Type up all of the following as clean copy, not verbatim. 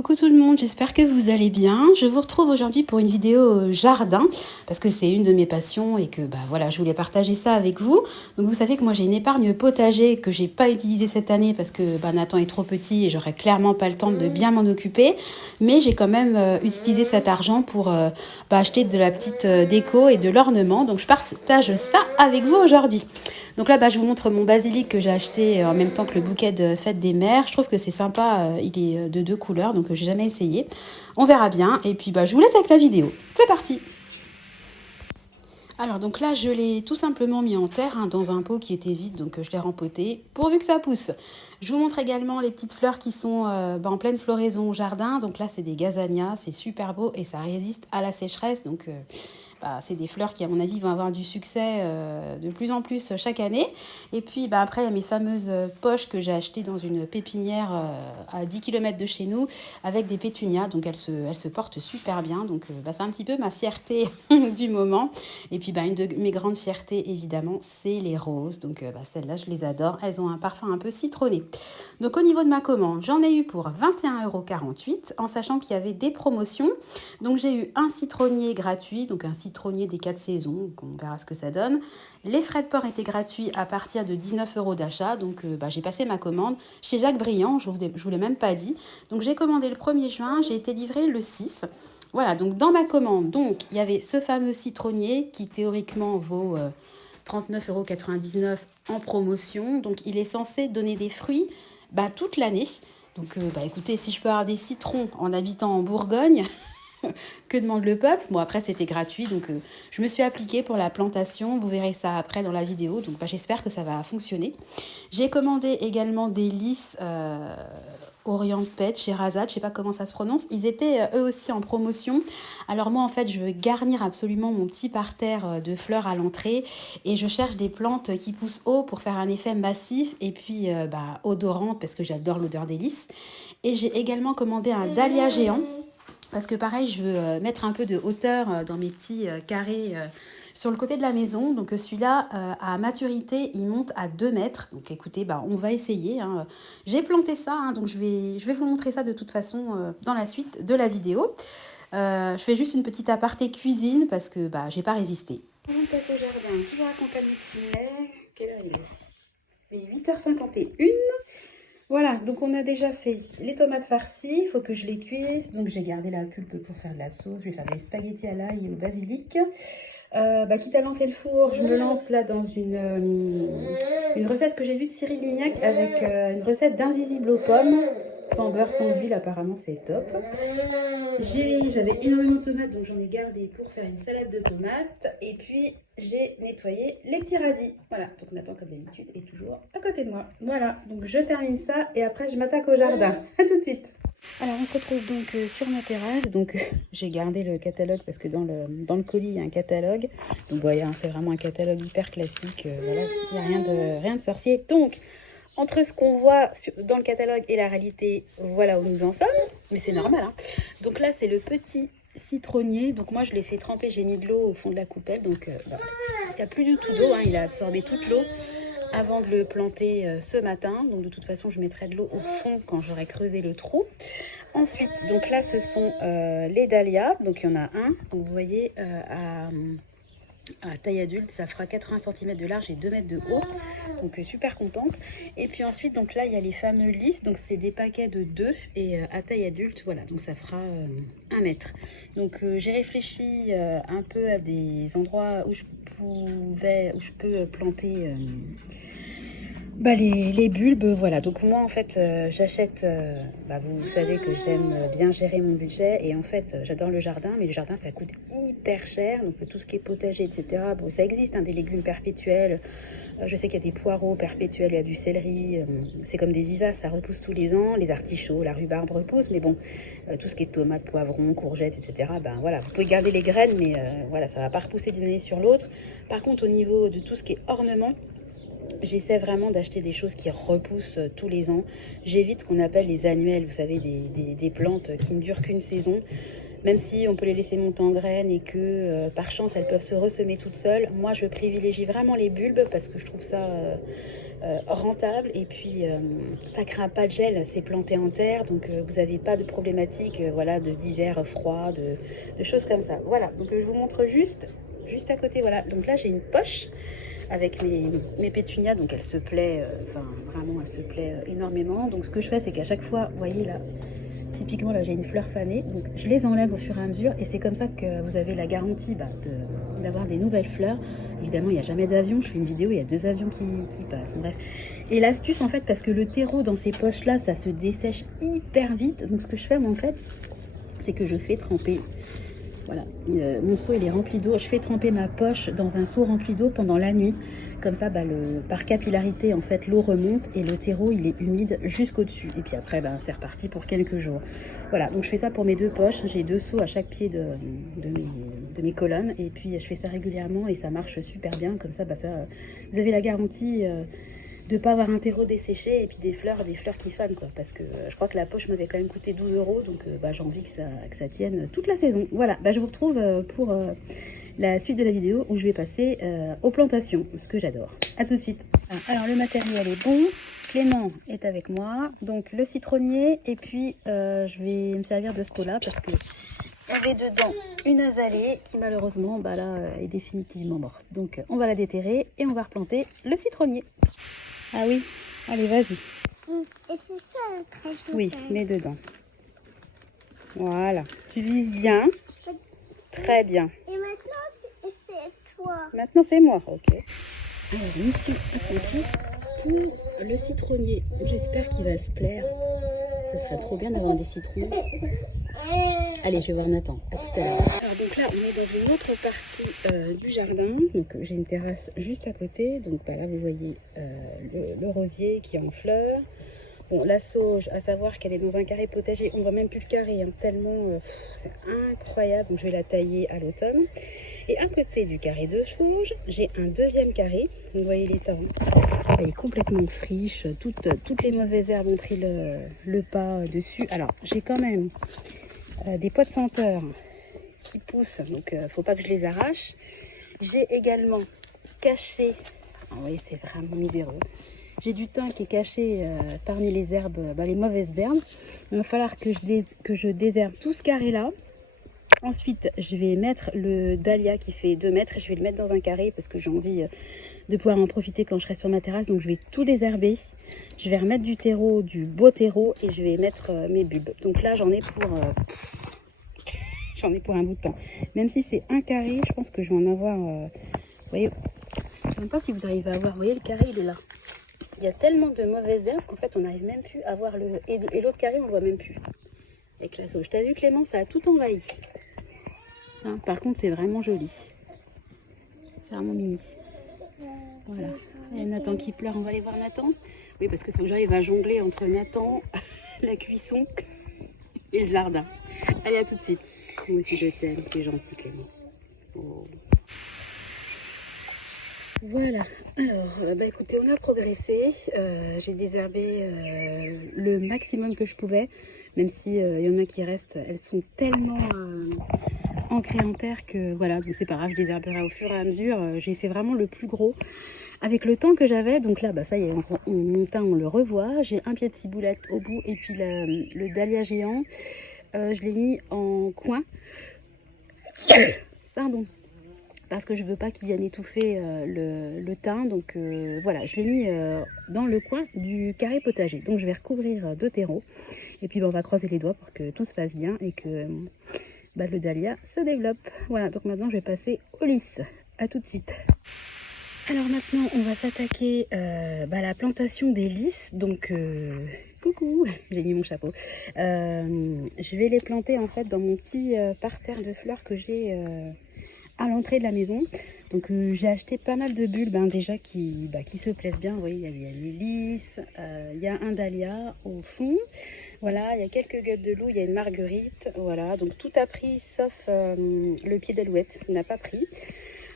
Coucou tout le monde, j'espère que vous allez bien. Je vous retrouve aujourd'hui pour une vidéo jardin parce que c'est une de mes passions et que voilà, je voulais partager ça avec vous. Donc vous savez que moi j'ai une épargne potager que j'ai pas utilisée cette année parce que Nathan est trop petit et j'aurais clairement pas le temps de bien m'en occuper. Mais j'ai quand même utilisé cet argent pour acheter de la petite déco et de l'ornement. Donc je partage ça avec vous aujourd'hui. Donc là, je vous montre mon basilic que j'ai acheté en même temps que le bouquet de fête des mères. Je trouve que c'est sympa, il est de deux couleurs, donc j'ai jamais essayé. On verra bien. Et puis je vous laisse avec la vidéo. C'est parti! Alors donc là, je l'ai tout simplement mis en terre dans un pot qui était vide, donc je l'ai rempoté pourvu que ça pousse. Je vous montre également les petites fleurs qui sont en pleine floraison au jardin. Donc là, c'est des gazanias, c'est super beau et ça résiste à la sécheresse. Donc c'est des fleurs qui, à mon avis, vont avoir du succès de plus en plus chaque année. Et puis après, il y a mes fameuses poches que j'ai achetées dans une pépinière à 10 km de chez nous avec des pétunias. Donc elles se portent super bien. Donc c'est un petit peu ma fierté du moment. Et puis une de mes grandes fiertés, évidemment, c'est les roses. Donc celles-là, je les adore. Elles ont un parfum un peu citronné. Donc au niveau de ma commande, j'en ai eu pour 21,48 € en sachant qu'il y avait des promotions. Donc j'ai eu un citronnier gratuit, donc un citronnier des 4 saisons, donc on verra ce que ça donne. Les frais de port étaient gratuits à partir de 19 € d'achat, donc j'ai passé ma commande chez Jacques Briand, je vous l'ai même pas dit. Donc j'ai commandé le 1er juin, j'ai été livrée le 6. Voilà, donc dans ma commande, il y avait ce fameux citronnier qui théoriquement vaut 39,99 € en promotion. Donc il est censé donner des fruits toute l'année. Donc écoutez, si je peux avoir des citrons en habitant en Bourgogne, que demande le peuple? Bon, après c'était gratuit, donc je me suis appliquée pour la plantation. Vous verrez ça après dans la vidéo, donc j'espère que ça va fonctionner. J'ai commandé également des lys Orient Pet chez Razad, je sais pas comment ça se prononce. Ils étaient eux aussi en promotion. Alors moi en fait je veux garnir absolument mon petit parterre de fleurs à l'entrée et je cherche des plantes qui poussent haut pour faire un effet massif et puis odorante parce que j'adore l'odeur des lys. Et j'ai également commandé un dahlia géant parce que pareil je veux mettre un peu de hauteur dans mes petits carrés sur le côté de la maison. Donc celui-là, à maturité, il monte à 2 mètres. Donc écoutez, on va essayer. J'ai planté ça, donc je vais vous montrer ça de toute façon dans la suite de la vidéo. Je fais juste une petite aparté cuisine parce que j'ai pas résisté. On passe au jardin, toujours accompagné de Simet. Quelle heure il est 8h51. Voilà, donc on a déjà fait les tomates farcies, il faut que je les cuise. Donc j'ai gardé la pulpe pour faire de la sauce. Je vais faire des spaghettis à l'ail et au basilic. Quitte à lancer le four, je me lance là dans une recette que j'ai vue de Cyril Lignac avec une recette d'invisible aux pommes. Sans beurre, sans huile, apparemment c'est top. J'avais énormément de tomates, donc j'en ai gardé pour faire une salade de tomates. Et puis j'ai nettoyé les petits radis. Voilà, donc Nathan comme d'habitude est toujours à côté de moi. Voilà, donc je termine ça et après je m'attaque au jardin. A tout de suite. Alors on se retrouve donc sur ma terrasse. Donc j'ai gardé le catalogue parce que dans le colis il y a un catalogue. Donc voilà, c'est vraiment un catalogue hyper classique. Voilà, il n'y a rien de sorcier. Donc entre ce qu'on voit dans le catalogue et la réalité, voilà où nous en sommes. Mais c'est normal, hein. Donc là, c'est le petit citronnier. Donc moi, je l'ai fait tremper. J'ai mis de l'eau au fond de la coupelle. Donc il n'y a plus du tout d'eau. Il a absorbé toute l'eau avant de le planter ce matin. Donc de toute façon, je mettrai de l'eau au fond quand j'aurai creusé le trou. Ensuite, donc là, ce sont les dahlias. Donc il y en a un. Donc vous voyez, à taille adulte, ça fera 80 cm de large et 2 mètres de haut, donc super contente. Et puis ensuite, donc là il y a les fameux lys, donc c'est des paquets de 2 et à taille adulte, voilà, donc ça fera 1 mètre. Donc j'ai réfléchi un peu à des endroits où je peux planter les bulbes, voilà. Donc moi en fait j'achète, vous savez que j'aime bien gérer mon budget et en fait j'adore le jardin, mais le jardin ça coûte hyper cher, donc tout ce qui est potager, etc. Bon, ça existe, des légumes perpétuels, je sais qu'il y a des poireaux perpétuels, il y a du céleri, c'est comme des vivaces, ça repousse tous les ans, les artichauts, la rhubarbe repousse, mais bon, tout ce qui est tomates, poivrons, courgettes, etc. Voilà, vous pouvez garder les graines, mais voilà, ça va pas repousser d'une année sur l'autre. Par contre au niveau de tout ce qui est ornement, j'essaie vraiment d'acheter des choses qui repoussent tous les ans. J'évite ce qu'on appelle les annuels, vous savez, des plantes qui ne durent qu'une saison. Même si on peut les laisser monter en graines et que par chance elles peuvent se ressemer toutes seules. Moi je privilégie vraiment les bulbes parce que je trouve ça rentable. Et puis, ça craint pas de gel, c'est planté en terre. Donc, vous n'avez pas de problématique voilà, d'hiver froid, de choses comme ça. Voilà, donc je vous montre juste à côté. Voilà, donc là, j'ai une poche avec mes pétunias. Donc, elle se plaît, enfin, vraiment, elle se plaît énormément. Donc, ce que je fais, c'est qu'à chaque fois, vous voyez là, typiquement là j'ai une fleur fanée, donc je les enlève au fur et à mesure et c'est comme ça que vous avez la garantie d'avoir des nouvelles fleurs. Évidemment il n'y a jamais d'avion, je fais une vidéo, il y a 2 avions qui passent, bref. Et l'astuce en fait, parce que le terreau dans ces poches là ça se dessèche hyper vite, donc ce que je fais moi en fait, c'est que je fais tremper, voilà, mon seau il est rempli d'eau, je fais tremper ma poche dans un seau rempli d'eau pendant la nuit. Comme ça, par capillarité, en fait, l'eau remonte et le terreau, il est humide jusqu'au dessus. Et puis après, c'est reparti pour quelques jours. Voilà, donc je fais ça pour mes 2 poches. J'ai 2 seaux à chaque pied de mes colonnes. Et puis, je fais ça régulièrement et ça marche super bien. Comme ça, vous avez la garantie de ne pas avoir un terreau desséché et puis des fleurs qui fanent, quoi. Parce que je crois que la poche m'avait quand même coûté 12 €. Donc, j'ai envie que ça tienne toute la saison. Voilà, je vous retrouve pour... la suite de la vidéo où je vais passer aux plantations, ce que j'adore. A tout de suite. Alors le matériel est bon, Clément est avec moi, donc le citronnier et puis je vais me servir de ce pot là parce que il y avait dedans une azalée qui malheureusement là est définitivement morte. Donc on va la déterrer et on va replanter le citronnier. Ah oui, allez vas-y. Et c'est ça le crèche. Oui, mets dedans. Voilà, tu vises bien. Très bien. Et maintenant, c'est toi. Maintenant, c'est moi. Ok. Alors, mission accomplie pour le citronnier. J'espère qu'il va se plaire. Ça serait trop bien d'avoir des citrons. Allez, je vais voir Nathan. À tout à l'heure. Alors, donc là, on est dans une autre partie du jardin. Donc, j'ai une terrasse juste à côté. Donc, là, vous voyez le rosier qui est en fleurs. Bon, la sauge, à savoir qu'elle est dans un carré potager, on voit même plus le carré, hein, tellement c'est incroyable. Donc je vais la tailler à l'automne. Et à côté du carré de sauge, j'ai un deuxième carré. Vous voyez l'état, elle est complètement friche, toutes les mauvaises herbes ont pris le pas dessus. Alors j'ai quand même des pois de senteur qui poussent, donc faut pas que je les arrache. J'ai également caché, vous voyez c'est vraiment miséreux. J'ai du thym qui est caché parmi les herbes, les mauvaises herbes. Il va falloir que je désherbe tout ce carré-là. Ensuite, je vais mettre le dahlia qui fait 2 mètres. Je vais le mettre dans un carré parce que j'ai envie de pouvoir en profiter quand je serai sur ma terrasse. Donc, je vais tout désherber. Je vais remettre du terreau, du beau terreau et je vais mettre mes bulbes. Donc là, j'en ai pour un bout de temps. Même si c'est un carré, je pense que je vais en avoir... vous voyez, je ne sais même pas si vous arrivez à voir. Vous voyez, le carré, il est là. Il y a tellement de mauvaises herbes qu'en fait on n'arrive même plus à voir le... Et l'autre carré on ne voit même plus. Avec la sauge. T'as vu Clément, ça a tout envahi. Hein, par contre c'est vraiment joli. C'est vraiment mimi. Voilà. Et Nathan qui pleure, on va aller voir Nathan. Oui parce qu'il faut que j'arrive à jongler entre Nathan, la cuisson et le jardin. Allez à tout de suite. Moi aussi je t'aime, tu es gentil Clément. Oh. Voilà, alors écoutez, on a progressé, j'ai désherbé le maximum que je pouvais, même si il y en a qui restent, elles sont tellement ancrées en terre que voilà, donc c'est pas grave, je désherberai au fur et à mesure. J'ai fait vraiment le plus gros avec le temps que j'avais, donc là ça y est, mon thym on le revoit, j'ai un pied de ciboulette au bout et puis le dahlia géant, je l'ai mis en coin, pardon. Parce que je veux pas qu'il vienne étouffer le thym. Donc voilà, je l'ai mis dans le coin du carré potager. Donc je vais recouvrir de terreau. Et puis on va croiser les doigts pour que tout se passe bien et que le dahlia se développe. Voilà, donc maintenant je vais passer au lys. A tout de suite. Alors maintenant on va s'attaquer à la plantation des lys. Donc coucou, j'ai mis mon chapeau. Je vais les planter en fait dans mon petit parterre de fleurs que j'ai... à l'entrée de la maison. Donc j'ai acheté pas mal de bulbes déjà qui se plaisent bien. Vous voyez, il y a les lys, il y a un dahlia au fond. Voilà, il y a quelques gueules de loup, il y a une marguerite. Voilà, donc tout a pris sauf le pied d'alouette, il n'a pas pris.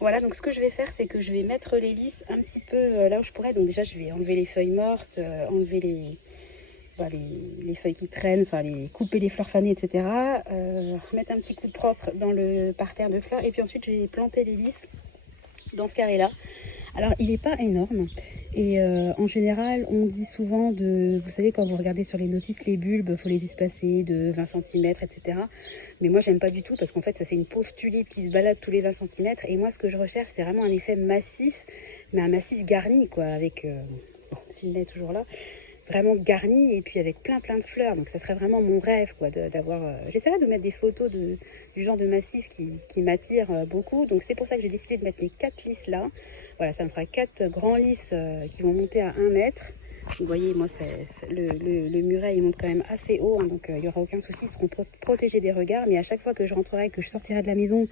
Voilà, donc ce que je vais faire, c'est que je vais mettre les lys un petit peu là où je pourrais. Donc déjà, je vais enlever les feuilles mortes, enlever les feuilles qui traînent, enfin couper les fleurs fanées, etc. Remettre un petit coup de propre dans le parterre de fleurs et puis ensuite je vais planter les lys dans ce carré là. Alors il n'est pas énorme Et en général, on dit souvent de... Vous savez, quand vous regardez sur les notices les bulbes, il faut les espacer de 20 cm, etc. Mais moi, j'aime pas du tout parce qu'en fait, ça fait une pauvre tulipe qui se balade tous les 20 cm. Et moi, ce que je recherche, c'est vraiment un effet massif, mais un massif garni, quoi, avec... Bon, Finlay toujours là. Vraiment garni et puis avec plein de fleurs. Donc ça serait vraiment mon rêve, quoi, d'avoir... J'essaierai de mettre des photos du genre de massif qui m'attire beaucoup. Donc c'est pour ça que j'ai décidé de mettre les 4 lys là. Voilà, ça me fera 4 grands lys qui vont monter à 1 mètre. Vous voyez, moi, le muret, il monte quand même assez haut, hein, donc il n'y aura aucun souci, ils seront protégés des regards. Mais à chaque fois que je rentrerai, que je sortirai de la maison,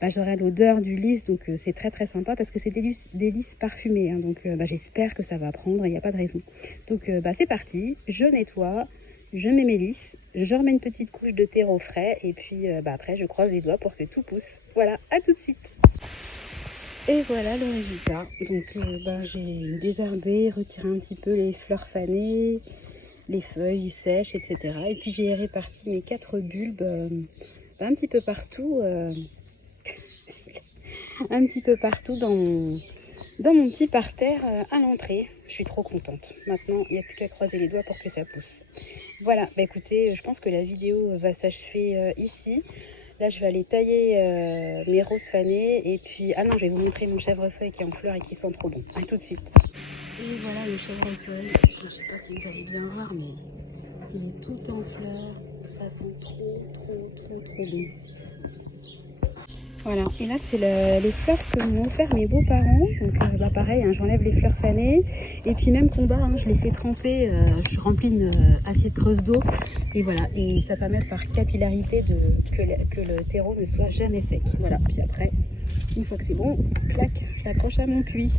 bah, j'aurai l'odeur du lys, donc c'est très sympa parce que c'est des lys parfumés, hein, donc j'espère que ça va prendre, il n'y a pas de raison. Donc c'est parti, je nettoie, je mets mes lys, je remets une petite couche de terreau frais et puis après je croise les doigts pour que tout pousse. Voilà, à tout de suite. Et voilà le résultat. Donc j'ai désherbé, retiré un petit peu les fleurs fanées, les feuilles sèches, etc. Et puis j'ai réparti mes 4 bulbes un petit peu partout. Un petit peu partout dans mon petit parterre à l'entrée. Je suis trop contente. Maintenant, il n'y a plus qu'à croiser les doigts pour que ça pousse. Voilà, bah écoutez, je pense que la vidéo va s'achever ici. Là, je vais aller tailler mes roses fanées. Et puis, ah non, je vais vous montrer mon chèvrefeuille qui est en fleurs et qui sent trop bon. A tout de suite. Et voilà le chèvrefeuille. Je ne sais pas si vous allez bien voir, mais il est tout en fleurs. Ça sent trop bon. Voilà, et là c'est les fleurs que m'ont offert mes beaux-parents. Donc pareil, hein, j'enlève les fleurs fanées. Et puis même combat, hein, je les fais tremper, je remplis une assiette creuse d'eau. Et voilà, et ça permet par capillarité que le terreau ne soit jamais sec. Voilà, puis après, une fois que c'est bon, clac, je l'accroche à mon puits.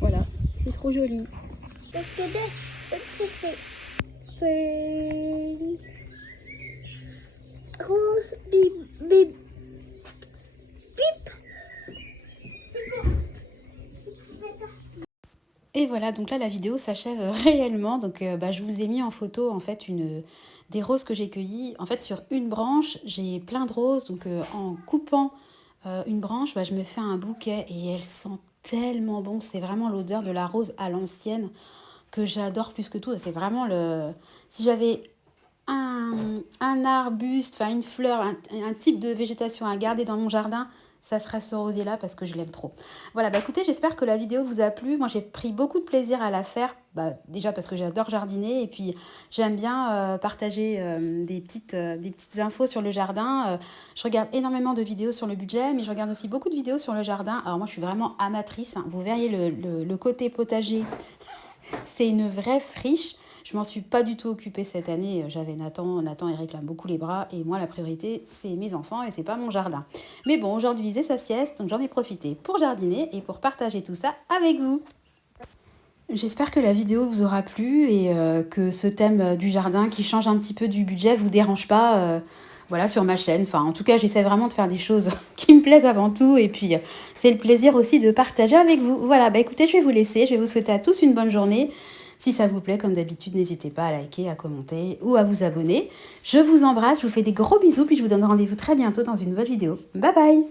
Voilà, c'est trop joli. Rose, bip, bip. Et voilà, donc là la vidéo s'achève réellement. Donc je vous ai mis en photo en fait des roses que j'ai cueillies. En fait sur une branche, j'ai plein de roses. Donc en coupant une branche, je me fais un bouquet et elle sent tellement bon. C'est vraiment l'odeur de la rose à l'ancienne que j'adore plus que tout. C'est vraiment le... Si j'avais un arbuste, enfin une fleur, un type de végétation à garder dans mon jardin, ça sera ce rosier-là parce que je l'aime trop. Voilà, écoutez, j'espère que la vidéo vous a plu. Moi, j'ai pris beaucoup de plaisir à la faire. Déjà parce que j'adore jardiner et puis j'aime bien partager des petites infos sur le jardin. Je regarde énormément de vidéos sur le budget, mais je regarde aussi beaucoup de vidéos sur le jardin. Alors moi, je suis vraiment amatrice, hein. Vous verriez le côté potager. C'est une vraie friche. Je m'en suis pas du tout occupée cette année. J'avais Nathan, il réclame beaucoup les bras. Et moi, la priorité, c'est mes enfants et c'est pas mon jardin. Mais bon, aujourd'hui, il faisait sa sieste, donc j'en ai profité pour jardiner et pour partager tout ça avec vous. J'espère que la vidéo vous aura plu et que ce thème du jardin qui change un petit peu du budget vous dérange pas voilà, sur ma chaîne. Enfin, en tout cas, j'essaie vraiment de faire des choses qui me plaisent avant tout. Et puis, c'est le plaisir aussi de partager avec vous. Voilà, écoutez, je vais vous laisser. Je vais vous souhaiter à tous une bonne journée. Si ça vous plaît, comme d'habitude, n'hésitez pas à liker, à commenter ou à vous abonner. Je vous embrasse, je vous fais des gros bisous, puis je vous donne rendez-vous très bientôt dans une nouvelle vidéo. Bye bye!